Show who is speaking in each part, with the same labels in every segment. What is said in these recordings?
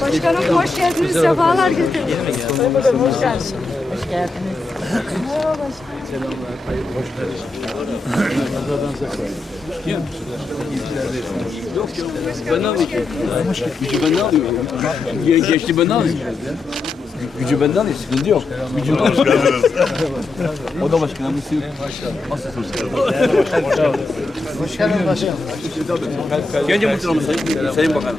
Speaker 1: Başkanım hoş geldiniz, sefalar getirdiniz. Sayın Bakanım hoş geldiniz. Hoş geldiniz. Merhaba başkanım.
Speaker 2: Ben ne alayım? Gücü ben ne alıyorum? Ge- Geçti ben ne alayım? Gücü ben ne alayım? Sıkıntı yok. Gücü ben O da.
Speaker 3: Başkanım başkanım.
Speaker 2: Önce muhtarımız sayın, sayın bakanım.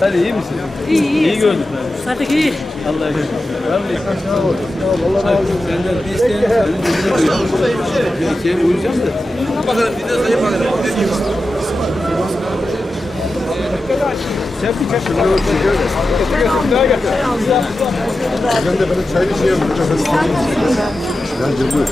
Speaker 2: Sen iyi misin?
Speaker 4: iyi iyi.
Speaker 2: İyi gördüm.
Speaker 4: Sadık iyi.
Speaker 2: Allah'a şükür. Ben de Senden bir. Bir şeye uyacağım da. Bakalım bir de sayın bakalım. Ne diyeyim? Sen bir kaç
Speaker 3: Ben de böyle çay içeyim. Bence buyur.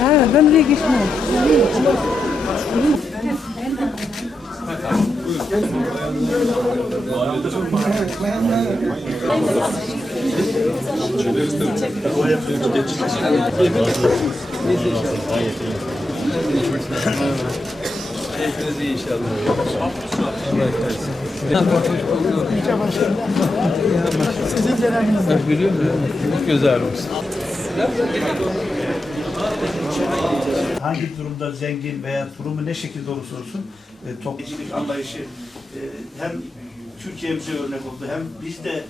Speaker 1: Ha, ben oraya geçmem.
Speaker 2: Hepiniz iyi inşallah.
Speaker 3: Sizin döneminizde.
Speaker 2: Biliyor musun? Çok göz ağrımız.
Speaker 5: Hangi durumda zengin veya durumu ne şekilde olursa olsun e, toplayıcılık anlayışı e, hem Türkiye'mize örnek oldu hem biz de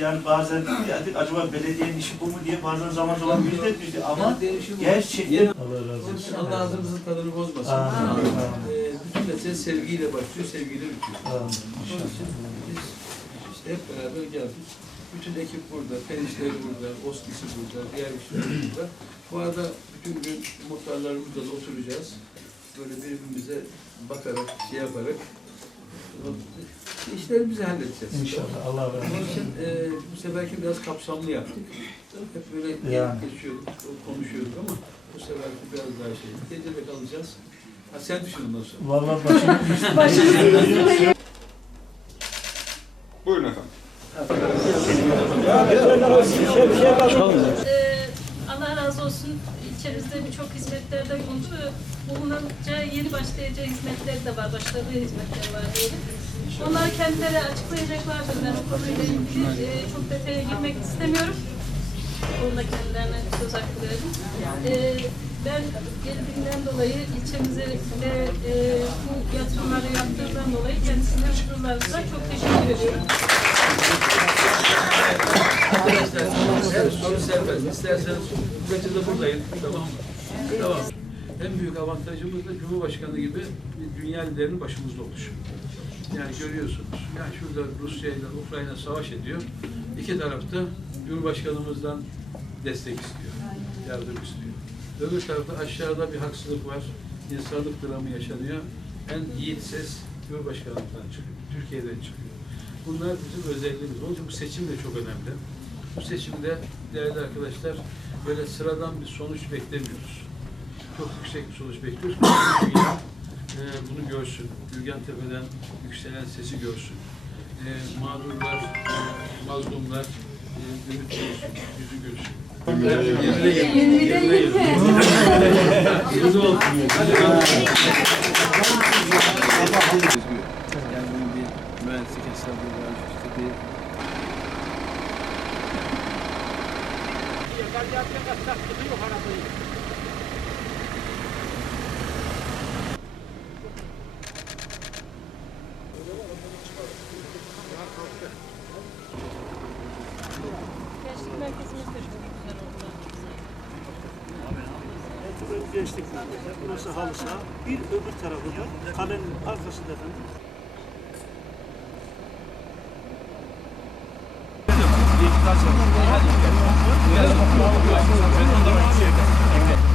Speaker 5: yani bazen ya dedik, acaba belediyenin işi bu mu diye bazen zaman zaman biz de biz de ama gerçekten Allah razı olsun.
Speaker 6: Allah ağzımızın tadını bozmasın.
Speaker 5: Amin.
Speaker 6: Ee, bütün mesele sevgiyle başlıyor, sevgiyle bitiyor.
Speaker 5: Amin.
Speaker 6: Onun için biz işte hep beraber geldik. Bütün ekip burada, Perişleri burada, Oskisi burada, diğer işler burada. Bu arada bütün gün muhtarlarımızla da oturacağız. Böyle birbirimize bakarak, şey yaparak işlerimizi halledeceğiz.
Speaker 5: İnşallah Allah razı
Speaker 6: Onun
Speaker 5: olsun.
Speaker 6: için e, bu seferki biraz kapsamlı yaptık. Hep böyle
Speaker 5: Yani.
Speaker 6: gelip geçiyorduk, konuşuyorduk ama bu seferki biraz daha şey. Gecede kalacağız. Ha sen düşün ondan sonra.
Speaker 5: Vallahi başım
Speaker 7: Buyurun efendim.
Speaker 4: Ee, Allah razı olsun ilçemizde birçok hizmetlerde bulundu. ve Bulunacağı yeni başlayacağı hizmetleri de var, başladığı hizmetleri var diyelim. Onları kendileri açıklayacaklardır. Ben o konuyla ilgili e, çok detaya girmek istemiyorum. Onunla kendilerine söz hakkı verdim. Ee, ben geldiğinden dolayı ilçemize de e, bu yatırımları yaptığından dolayı kendisine huzurlarınıza çok teşekkür ediyorum.
Speaker 6: Her soru serbest. İsterseniz gece de buradayım. Tamam? Tamam. En büyük avantajımız da Cumhurbaşkanı gibi dünya liderinin başımızda oluşu. Yani görüyorsunuz. Yani şurada Rusya ile Ukrayna savaş ediyor. İki tarafta Cumhurbaşkanımızdan destek istiyor. Yardım istiyor. Öbür tarafta aşağıda bir haksızlık var. İnsanlık dramı yaşanıyor. En yiğit ses Cumhurbaşkanımızdan çıkıyor. Türkiye'den çıkıyor. Bunlar bizim özelliğimiz. Onun için bu seçim de çok önemli. Bu seçimde değerli arkadaşlar böyle sıradan bir sonuç beklemiyoruz. Çok yüksek bir sonuç bekliyoruz. Dünya e, bunu görsün. Gürgen Tepe'den yükselen sesi görsün. E, mağdurlar, mazlumlar e, ümit görsün, yüzü görsün. Yerine gelin. Yerine gelin. Yüzü olsun.
Speaker 2: Yani bunun bir mühendislik hesabı var. İşte bir Radyasyon kasaklığı yok arabayı.
Speaker 5: Gençlik merkezimiz de çok güzel oldu. Gençlik merkezi. Burası halı saha. Bir öbür tarafı da kalenin arkasında efendim.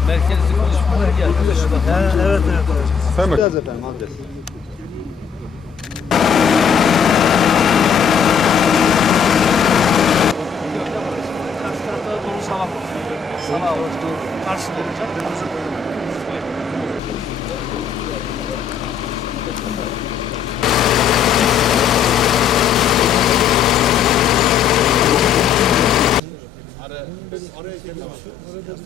Speaker 8: Merkezli konuşmalar geldi.
Speaker 5: Evet evet.
Speaker 3: Sen bak. Biraz efendim adres.
Speaker 5: Karşı tarafta dolu olacak.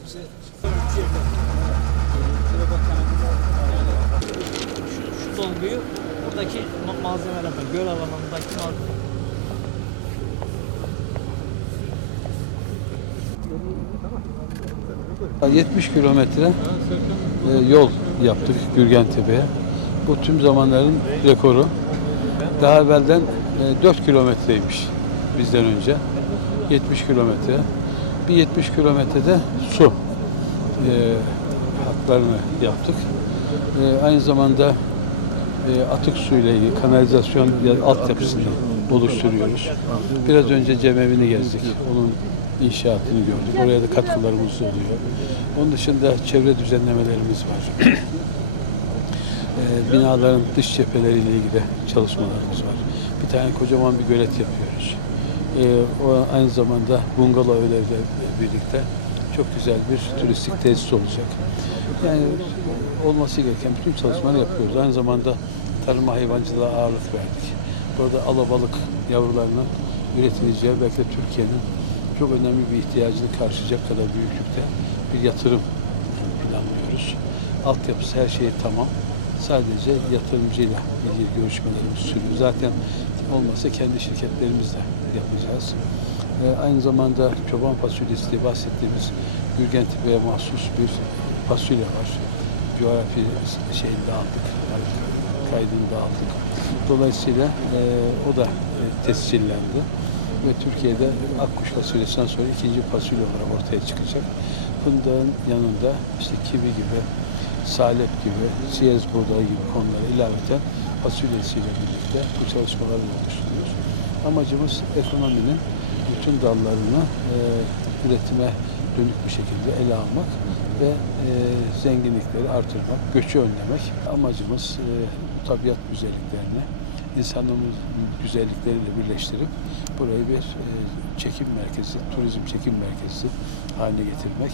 Speaker 9: şu dolguyu buradaki ma- malzemelerden, göl alanındaki malzemelerden
Speaker 6: 70 kilometre e, yol yaptık Gürgentepe'ye. Bu tüm zamanların rekoru. Daha evvelden e, 4 kilometreymiş bizden önce. 70 kilometre. Bir 70 kilometrede su e, hatlarını yaptık. E, aynı zamanda e, atık suyla ilgili kanalizasyon ya- altyapısını oluşturuyoruz. Biraz önce cemevini gezdik. Onun inşaatını gördük. Oraya da katkılarımız oluyor. Onun dışında çevre düzenlemelerimiz var. E, binaların dış cepheleriyle ilgili çalışmalarımız var. Bir tane kocaman bir gölet yapıyoruz. E, o aynı zamanda bungalov evlerle birlikte çok güzel bir turistik tesis olacak. Yani olması gereken bütün çalışmaları yapıyoruz. Aynı zamanda tarım hayvancılığa ağırlık verdik. Burada alabalık yavrularının üretileceği belki de Türkiye'nin çok önemli bir ihtiyacını karşılayacak kadar büyüklükte bir yatırım planlıyoruz. Altyapısı her şey tamam. Sadece yatırımcıyla ilgili görüşmelerimiz sürüyor. Zaten olmazsa kendi şirketlerimizle yapacağız. Ee, aynı zamanda çoban fasulyesi diye bahsettiğimiz Gürgentepe'ye mahsus bir fasulye var. Coğrafi şeyini de aldık, yani kaydını da aldık. Dolayısıyla e, o da e, tescillendi ve Türkiye'de akkuş fasulyesinden sonra ikinci fasulye olarak ortaya çıkacak. Fındığın yanında işte kivi gibi, salep gibi, siyez buğday gibi konuları ilaveten fasulyesiyle birlikte bu çalışmaları oluşturuyoruz. Amacımız ekonominin bütün dallarını e, üretime dönük bir şekilde ele almak ve e, zenginlikleri artırmak, göçü önlemek. Amacımız e, tabiat güzelliklerini insanlığımız güzellikleriyle birleştirip burayı bir e, çekim merkezi, turizm çekim merkezi haline getirmek.